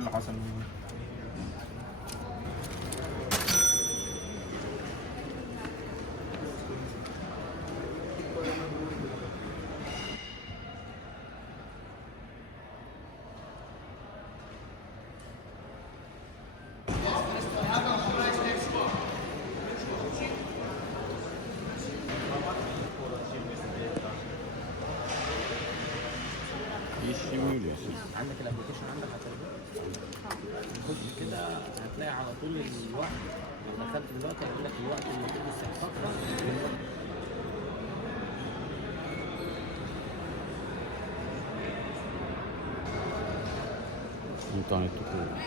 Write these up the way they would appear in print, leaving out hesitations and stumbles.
اللي حصل. عندك الابلكيشن عندك خد كده هتلاقي على طول الوقت. لو دخلت دلوقتي هيقول لك الوقت اللي بتلبس الفتره. İnternette koyuyor.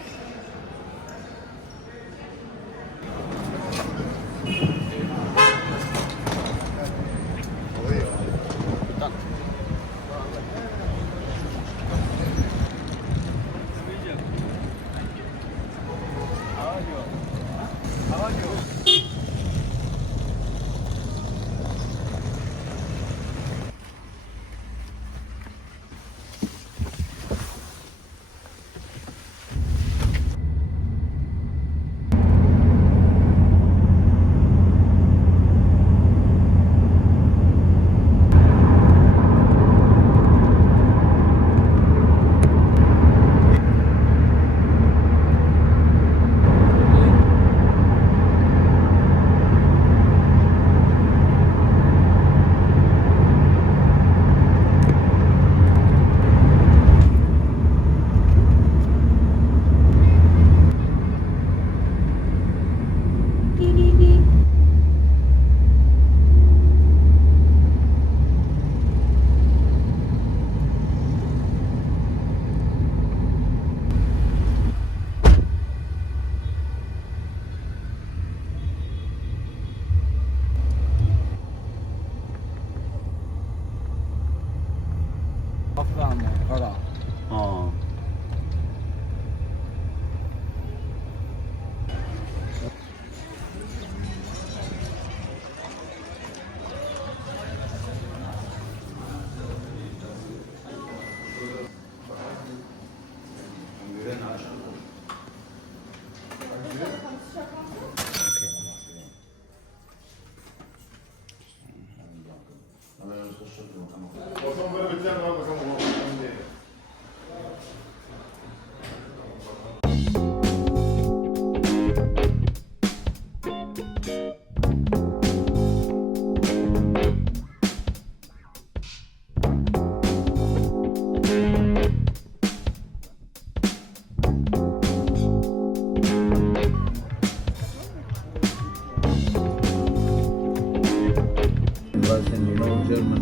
Russian, German,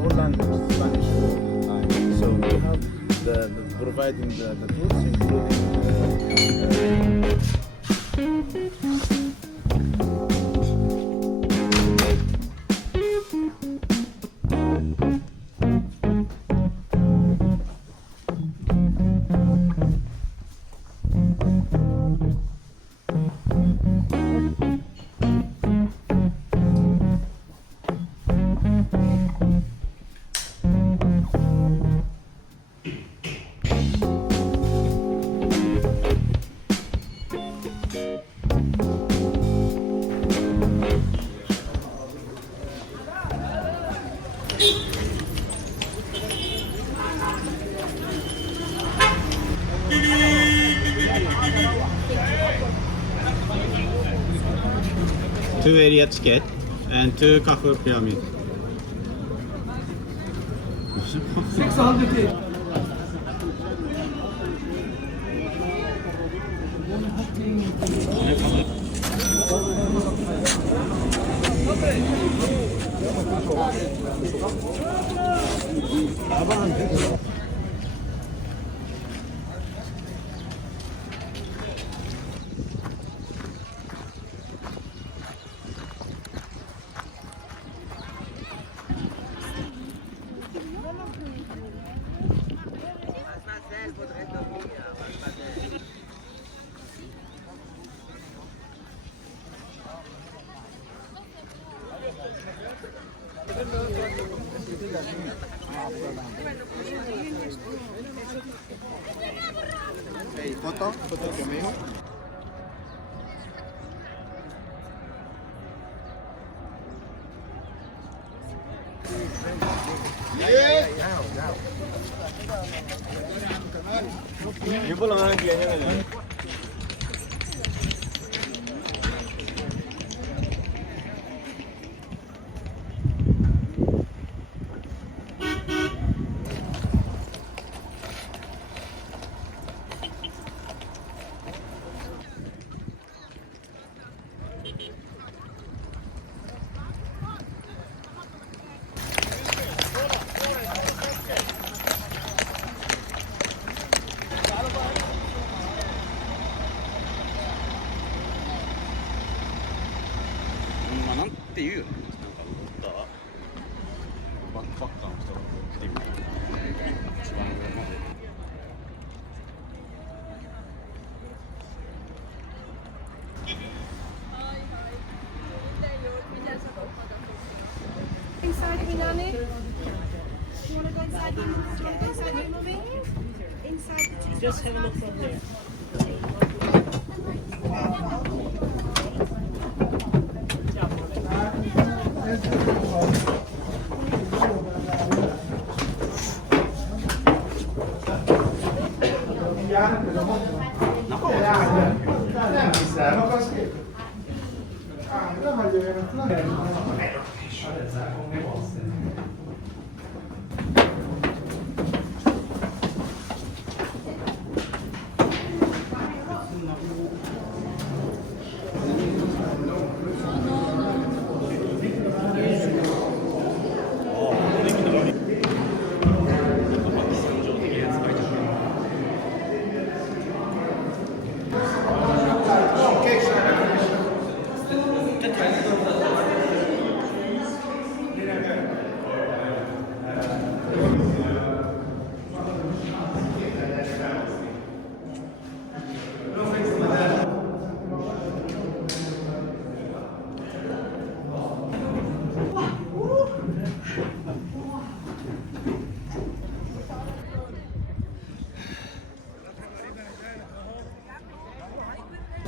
all languages, Spanish. So we have providing the tools, including Two area ticket and two Kafur pyramid. 600. Bueno, まあなんて言うよね。なんか乗ったバックパッカーの人が来てみたいな。一番上まで。Inside Hinani? You want to go inside the inside the movie? Inside the just have a look from there.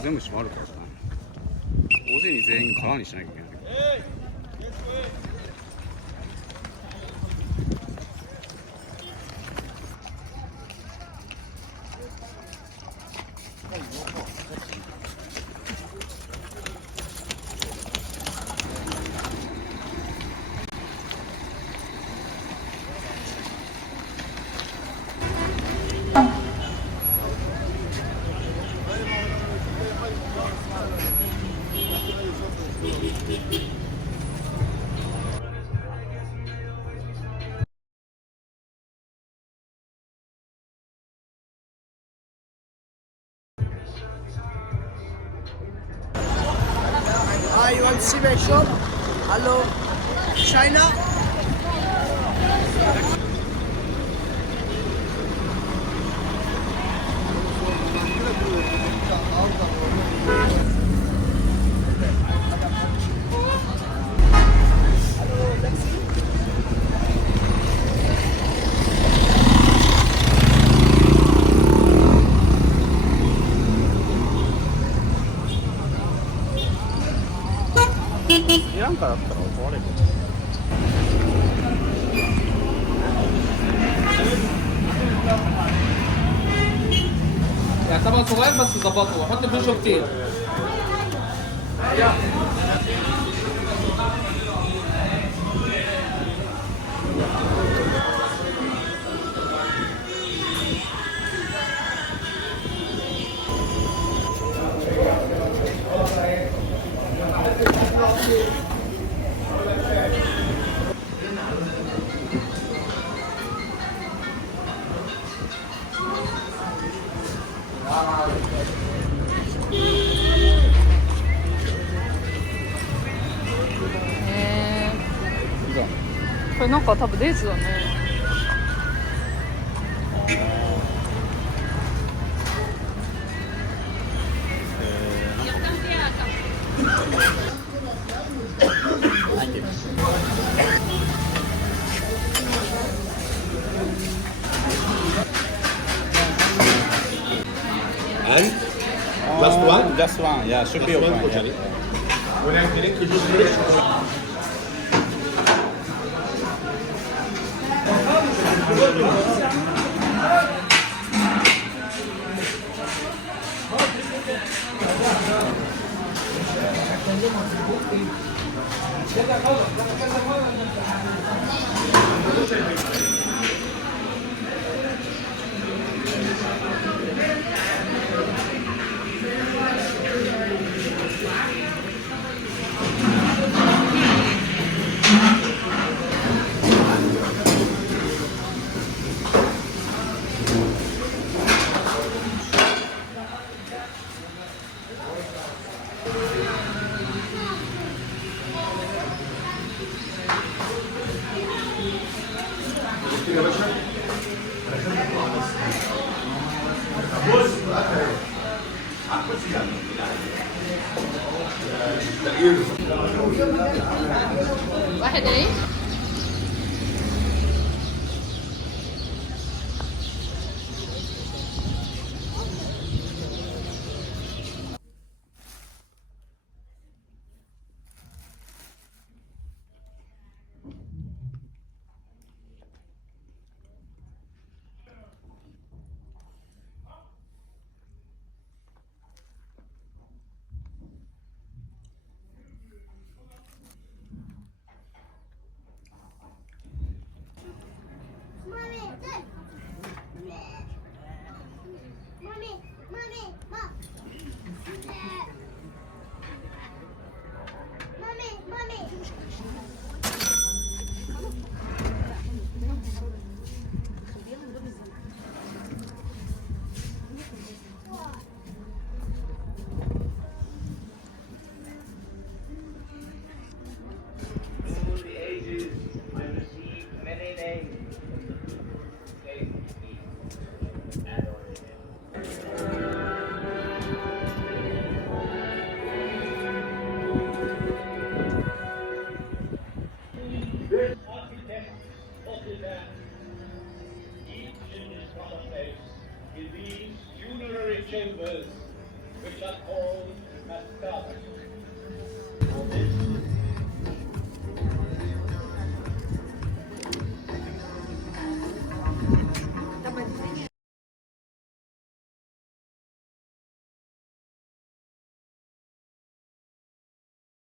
全部閉まるからさ、大勢に全員空にしなきゃいけない。Hi, you want to see my shop? Hello, China? Iran からだったら怒られる。يعتبر صغير بس ظبطه وحط فيه كتير.これなんか多分デーツだね。And last one? Just one. Yeah, should be Last one open. for Charlie. Yeah. When I'm finished, could you finish? واحد ايه؟ Through the ages, I received many names from the people who gave me and origin. This architect spotted that each in his proper place in these funerary chambers, which are called